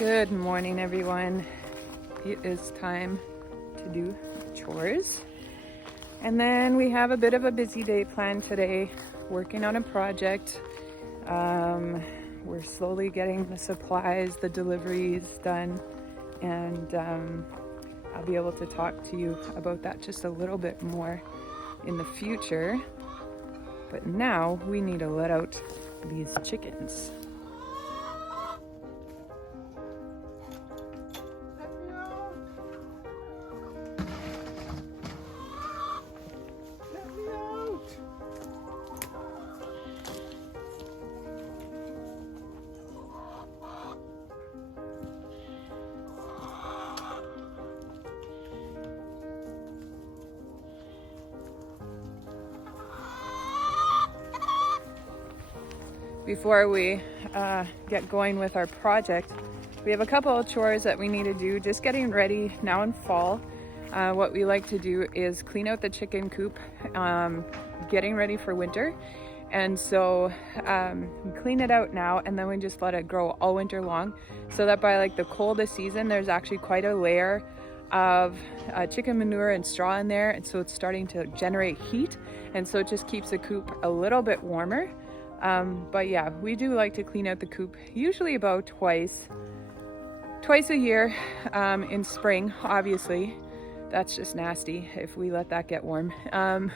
Good morning, everyone. It is time to do chores. And then we have a bit of a busy day planned today, working on a project. We're slowly getting the supplies, the deliveries done, and I'll be able to talk to you about that just a little bit more in the future. But now we need to let out these chickens. Before we get going with our project, we have a couple of chores that we need to do. Just getting ready now in fall. What we like to do is clean out the chicken coop, getting ready for winter. And so we clean it out now, and then we just let it grow all winter long, so that by like the coldest season, there's actually quite a layer of chicken manure and straw in there. And so it's starting to generate heat. And so it just keeps the coop a little bit warmer. But yeah, we do like to clean out the coop usually about twice a year. In spring, obviously that's just nasty if we let that get warm. And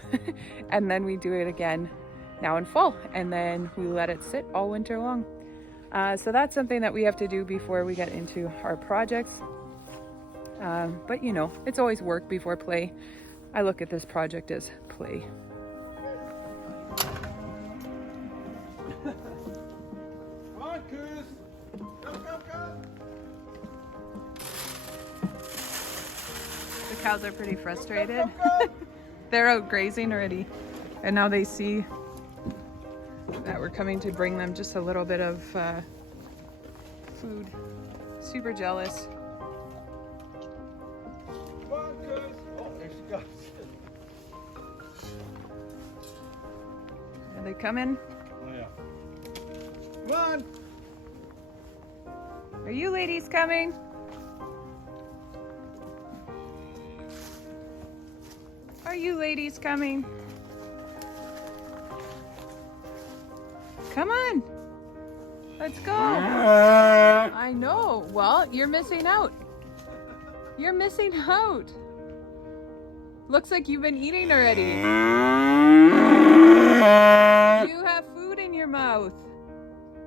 then we do it again now in fall, and then we let it sit all winter long. So that's something that we have to do before we get into our projects. But you know, it's always work before play. I look at this project as play. The cows are pretty frustrated. They're out grazing already, and now they see that we're coming to bring them just a little bit of food. Super jealous. Oh, there she goes. Are they coming? Oh yeah. Come on. Are you ladies coming? Are you ladies coming? Come on. Let's go. I know. Well, you're missing out. You're missing out. Looks like you've been eating already. You have food in your mouth.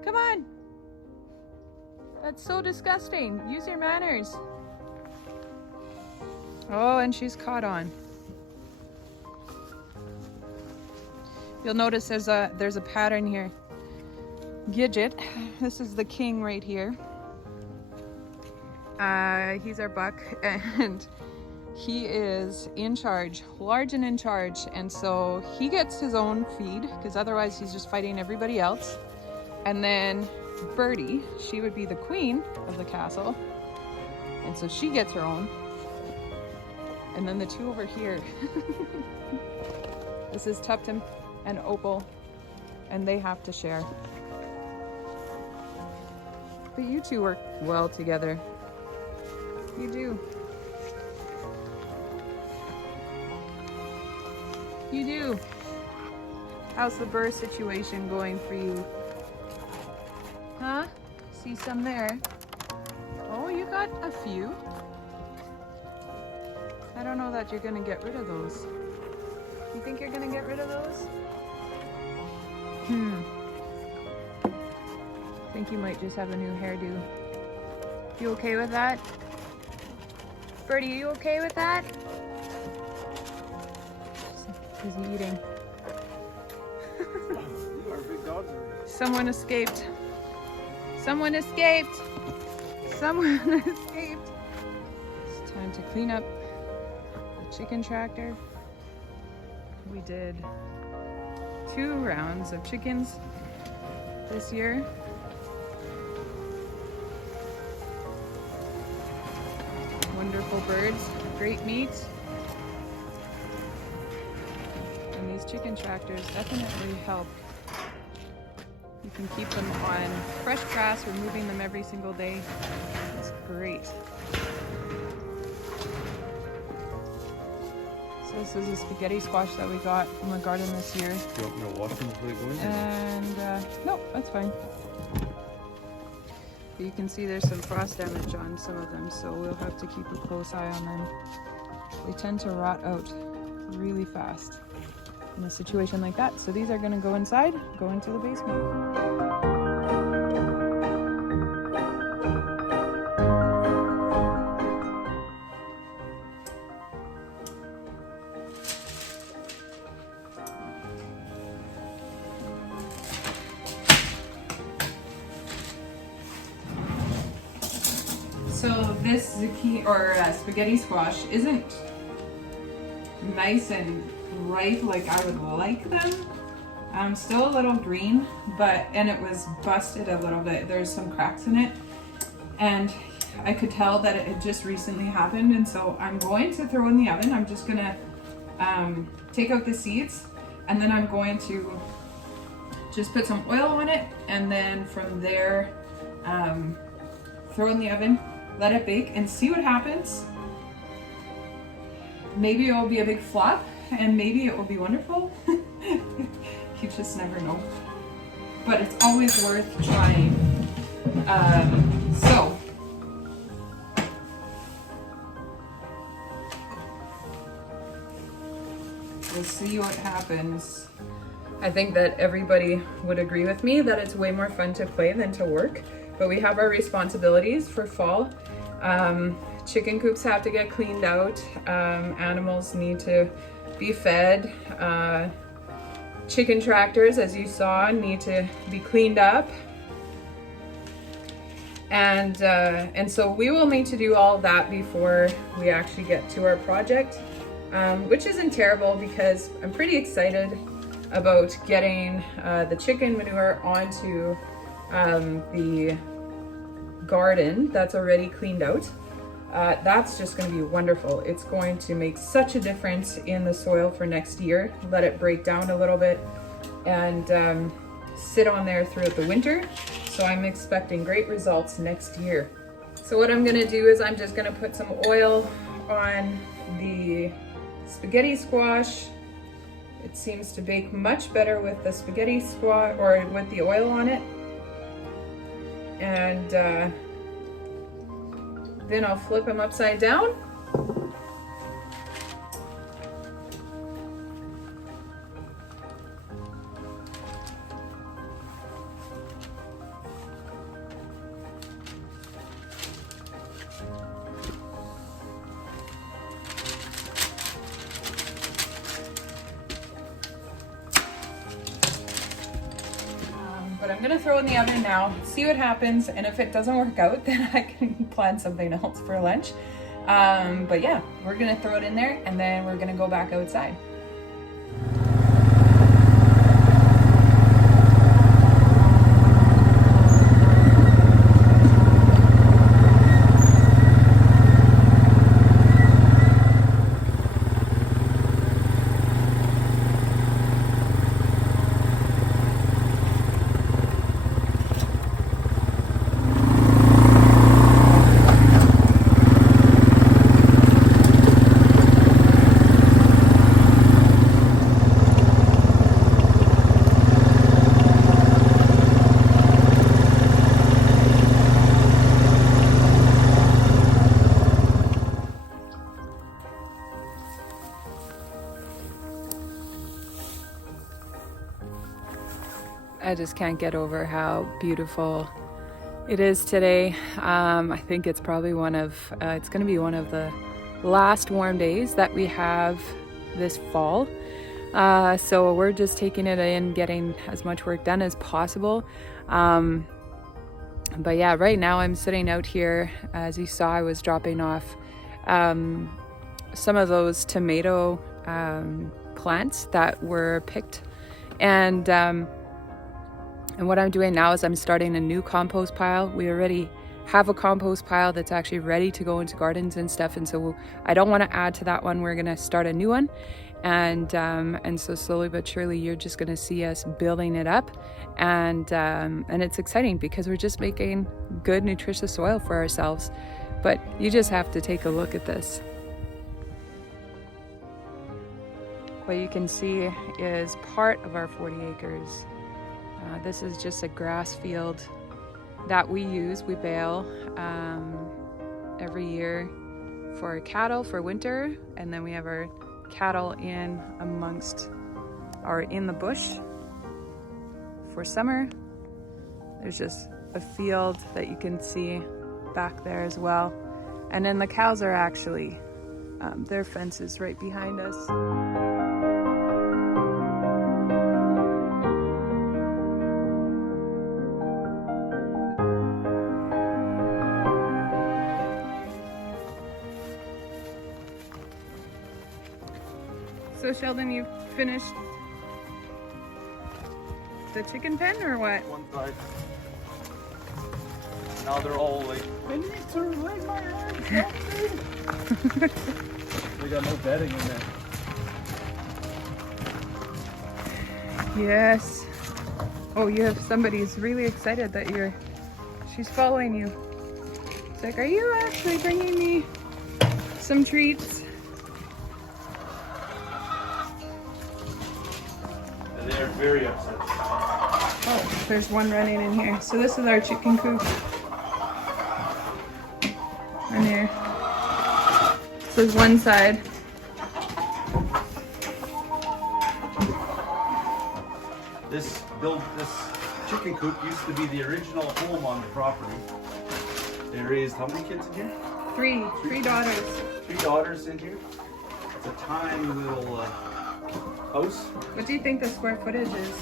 Come on. That's so disgusting. Use your manners. Oh, and she's caught on. You'll notice there's a pattern here. Gidget, this is the king right here. He's our buck, and he is in charge, large and in charge, and so he gets his own feed, because otherwise he's just fighting everybody else. And then Birdie, she would be the queen of the castle, and so she gets her own. And then the two over here, this is Tuptim and Opal, and they have to share. But you two work well together. You do. You do. How's the burr situation going for you? Huh? See some there. Oh, you got a few. I don't know that you're gonna get rid of those. You think you're gonna get rid of those? I think you might just have a new hairdo. You okay with that? Birdie, you okay with that? Is he eating? You are a big dog. Someone escaped. Someone escaped. Someone escaped. It's time to clean up the chicken tractor. We did 2 rounds of chickens this year. Wonderful birds, great meat. And these chicken tractors definitely help You can keep them on fresh grass, removing them every single day. It's great. So this is a spaghetti squash that we got from the garden this year. Do you want me to wash them before you go in? And no, that's fine. But you can see there's some frost damage on some of them, so we'll have to keep a close eye on them. They tend to rot out really fast in a situation like that. So these are going to go inside, go into the basement. So this zucchini or spaghetti squash isn't nice and ripe like I would like them. Still a little green, and it was busted a little bit. There's some cracks in it, and I could tell that it had just recently happened. And so I'm going to throw in the oven. I'm just gonna take out the seeds, and then I'm going to just put some oil on it, and then from there throw in the oven, let it bake, and see what happens. Maybe it will be a big flop, and maybe it will be wonderful. You just never know. But it's always worth trying. So we'll see what happens. I think that everybody would agree with me that it's way more fun to play than to work, but we have our responsibilities for fall. Chicken coops have to get cleaned out. Animals need to be fed. Chicken tractors, as you saw, need to be cleaned up. And so we will need to do all of that before we actually get to our project, which isn't terrible because I'm pretty excited about getting the chicken manure onto the garden that's already cleaned out. That's just going to be wonderful. It's going to make such a difference in the soil for next year. Let it break down a little bit and sit on there throughout the winter. So I'm expecting great results next year. So what I'm going to do is I'm just going to put some oil on the spaghetti squash. It seems to bake much better with the spaghetti squash or with the oil on it. And then I'll flip them upside down. But I'm gonna throw in the oven now, see what happens, and if it doesn't work out, then I can plan something else for lunch. But yeah, we're gonna throw it in there, and then we're gonna go back outside. I just can't get over how beautiful it is today. I think it's probably it's going to be one of the last warm days that we have this fall. So we're just taking it in, getting as much work done as possible. But yeah, right now I'm sitting out here. As you saw, I was dropping off some of those tomato plants that were picked. And what I'm doing now is I'm starting a new compost pile. We already have a compost pile that's actually ready to go into gardens and stuff. And so I don't want to add to that one. We're going to start a new one. And so slowly but surely you're just going to see us building it up. And it's exciting because we're just making good, nutritious soil for ourselves. But you just have to take a look at this. What you can see is part of our 40 acres. This is just a grass field that we use. We bale every year for cattle for winter, and then we have our cattle in the bush for summer. There's just a field that you can see back there as well. And then the cows are actually, their fence is right behind us. So Sheldon, you finished the chicken pen or what? One side. Now they're all like, I need to lay my hands, help me. We got no bedding in there. Yes. Oh, you have somebody's really excited that she's following you. It's like, are you actually bringing me some treats? They're very upset. Oh, there's one running in here. So this is our chicken coop. In here. This is one side. This chicken coop used to be the original home on the property. They raised how many kids in here? Three daughters. 3 daughters in here. It's a tiny little house. What do you think the square footage is?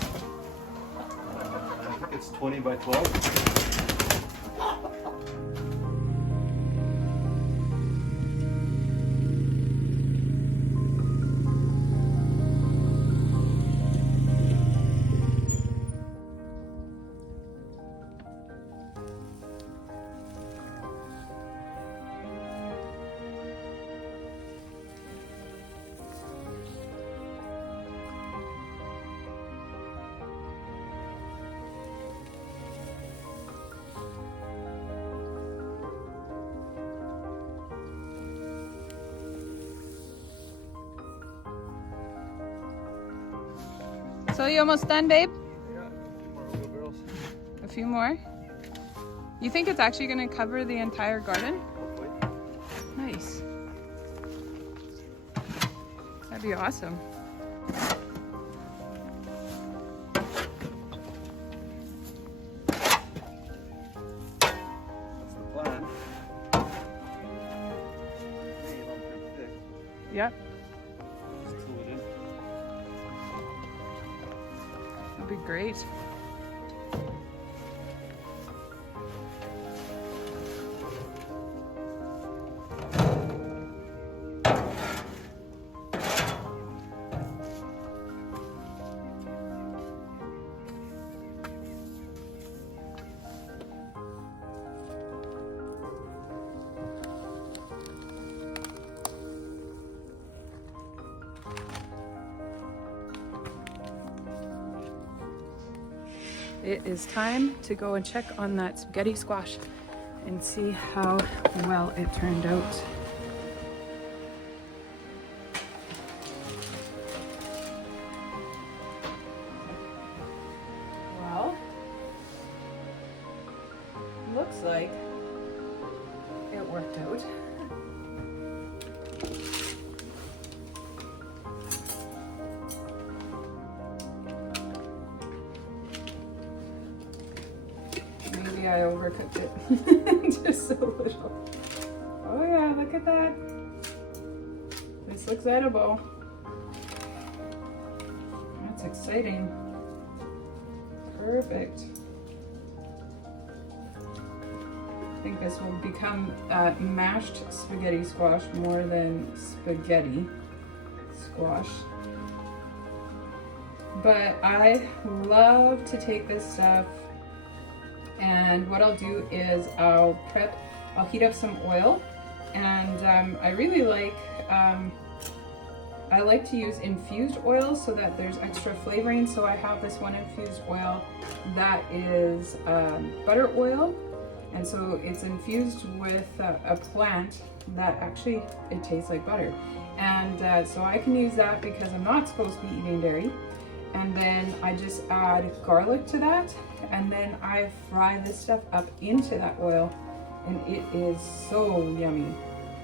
I think it's 20 by 12. So you almost done, babe? Yeah, more wheelbarrows. A few more? You think it's actually going to cover the entire garden? Hopefully. Nice. That'd be awesome. That's the plan. Hang it on pretty thick. Yep. Just glue it in. That'd be great. It is time to go and check on that spaghetti squash and see how well it turned out. Well, looks like it worked out. I overcooked it just a little. Oh yeah, look at that. This looks edible. That's exciting. Perfect. I think this will become mashed spaghetti squash more than spaghetti squash. But I love to take this stuff And what I'll do is I'll heat up some oil, and I really like, I like to use infused oil so that there's extra flavoring. So I have this one infused oil that is butter oil, and so it's infused with a plant that actually, it tastes like butter. And so I can use that because I'm not supposed to be eating dairy. And then I just add garlic to that, and then I fry this stuff up into that oil, and it is so yummy.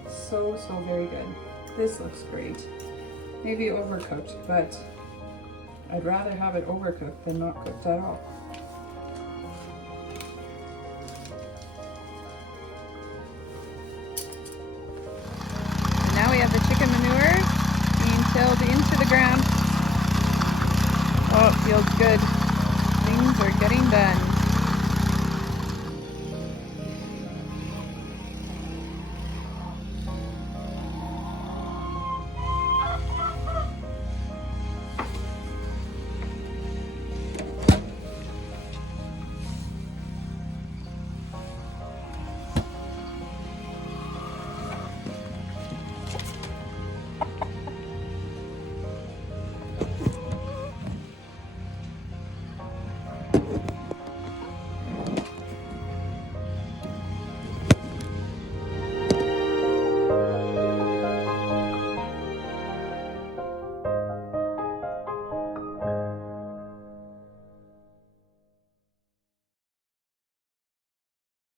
So very good. This looks great. Maybe overcooked, but I'd rather have it overcooked than not cooked at all. And now we have the chicken manure being tilled into the ground. Oh, it feels good. Things are getting done.